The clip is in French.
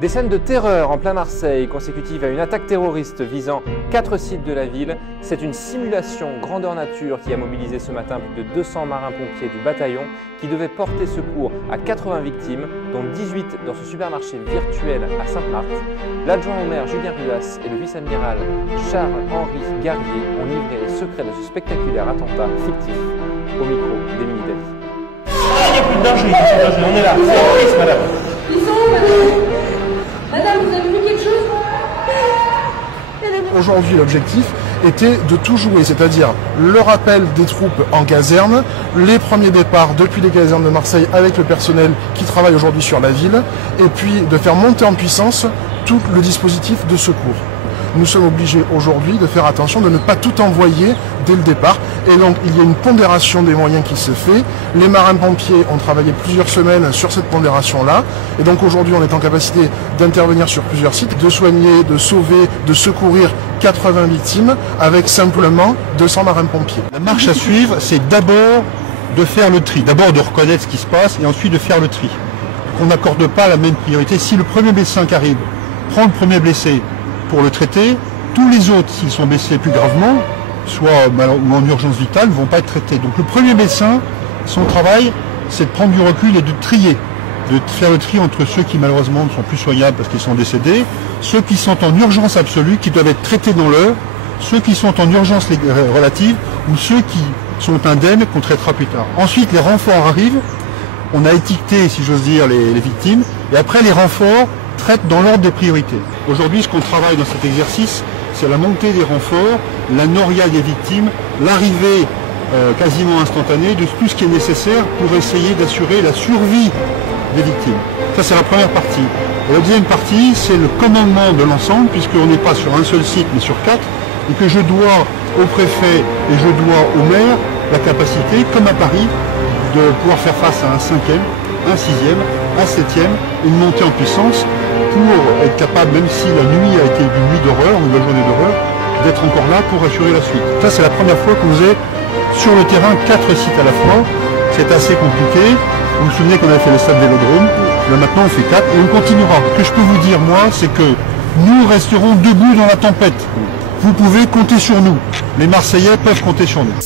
Des scènes de terreur en plein Marseille, consécutives à une attaque terroriste visant 4 sites de la ville. C'est une simulation grandeur nature qui a mobilisé ce matin plus de 200 marins-pompiers du bataillon qui devaient porter secours à 80 victimes, dont 18 dans ce supermarché virtuel à Sainte-Marthe. L'adjoint au maire Julien Ruas et le vice-amiral Charles-Henri Garrier ont livré les secrets de ce spectaculaire attentat fictif au micro d'Émilie Daly. Il n'y a plus de danger, on est là, c'est madame. Ils sont où, madame? Madame, vous avez vu quelque chose? Aujourd'hui, l'objectif était de tout jouer, c'est-à-dire le rappel des troupes en caserne, les premiers départs depuis les casernes de Marseille avec le personnel qui travaille aujourd'hui sur la ville, et puis de faire monter en puissance tout le dispositif de secours. Nous sommes obligés aujourd'hui de faire attention de ne pas tout envoyer dès le départ. Et donc il y a une pondération des moyens qui se fait. Les marins-pompiers ont travaillé plusieurs semaines sur cette pondération-là. Et donc aujourd'hui on est en capacité d'intervenir sur plusieurs sites, de soigner, de sauver, de secourir 80 victimes avec simplement 200 marins-pompiers. La marche à suivre, c'est d'abord de faire le tri. D'abord de reconnaître ce qui se passe et ensuite de faire le tri. On n'accorde pas la même priorité. Si le premier médecin qui arrive prend le premier blessé pour le traiter, tous les autres, s'ils sont blessés plus gravement, soit ou en urgence vitale, ne vont pas être traités. Donc le premier médecin, son travail, c'est de prendre du recul et de trier, de faire le tri entre ceux qui malheureusement ne sont plus soignables parce qu'ils sont décédés, ceux qui sont en urgence absolue, qui doivent être traités dans l'heure, ceux qui sont en urgence relative, ou ceux qui sont indemnes qu'on traitera plus tard. Ensuite, les renforts arrivent, on a étiqueté, si j'ose dire, les victimes, et après les renforts traitent dans l'ordre des priorités. Aujourd'hui, ce qu'on travaille dans cet exercice, c'est la montée des renforts, la noria des victimes, l'arrivée quasiment instantanée de tout ce qui est nécessaire pour essayer d'assurer la survie des victimes. Ça, c'est la première partie. Et la deuxième partie, c'est le commandement de l'ensemble, puisqu'on n'est pas sur un seul site, mais sur 4, et que je dois au préfet et je dois au maire la capacité, comme à Paris, de pouvoir faire face à un 5e, un 6e, un 7e, une montée en puissance pour être capable, même si la nuit a été une nuit d'horreur, une journée d'horreur, d'être encore là pour assurer la suite. Ça, c'est la première fois qu'on faisait sur le terrain 4 sites à la fois. C'est assez compliqué. Vous vous souvenez qu'on avait fait le stade Vélodrome. Là, maintenant, on fait 4 et on continuera. Ce que je peux vous dire, moi, c'est que nous resterons debout dans la tempête. Vous pouvez compter sur nous. Les Marseillais peuvent compter sur nous.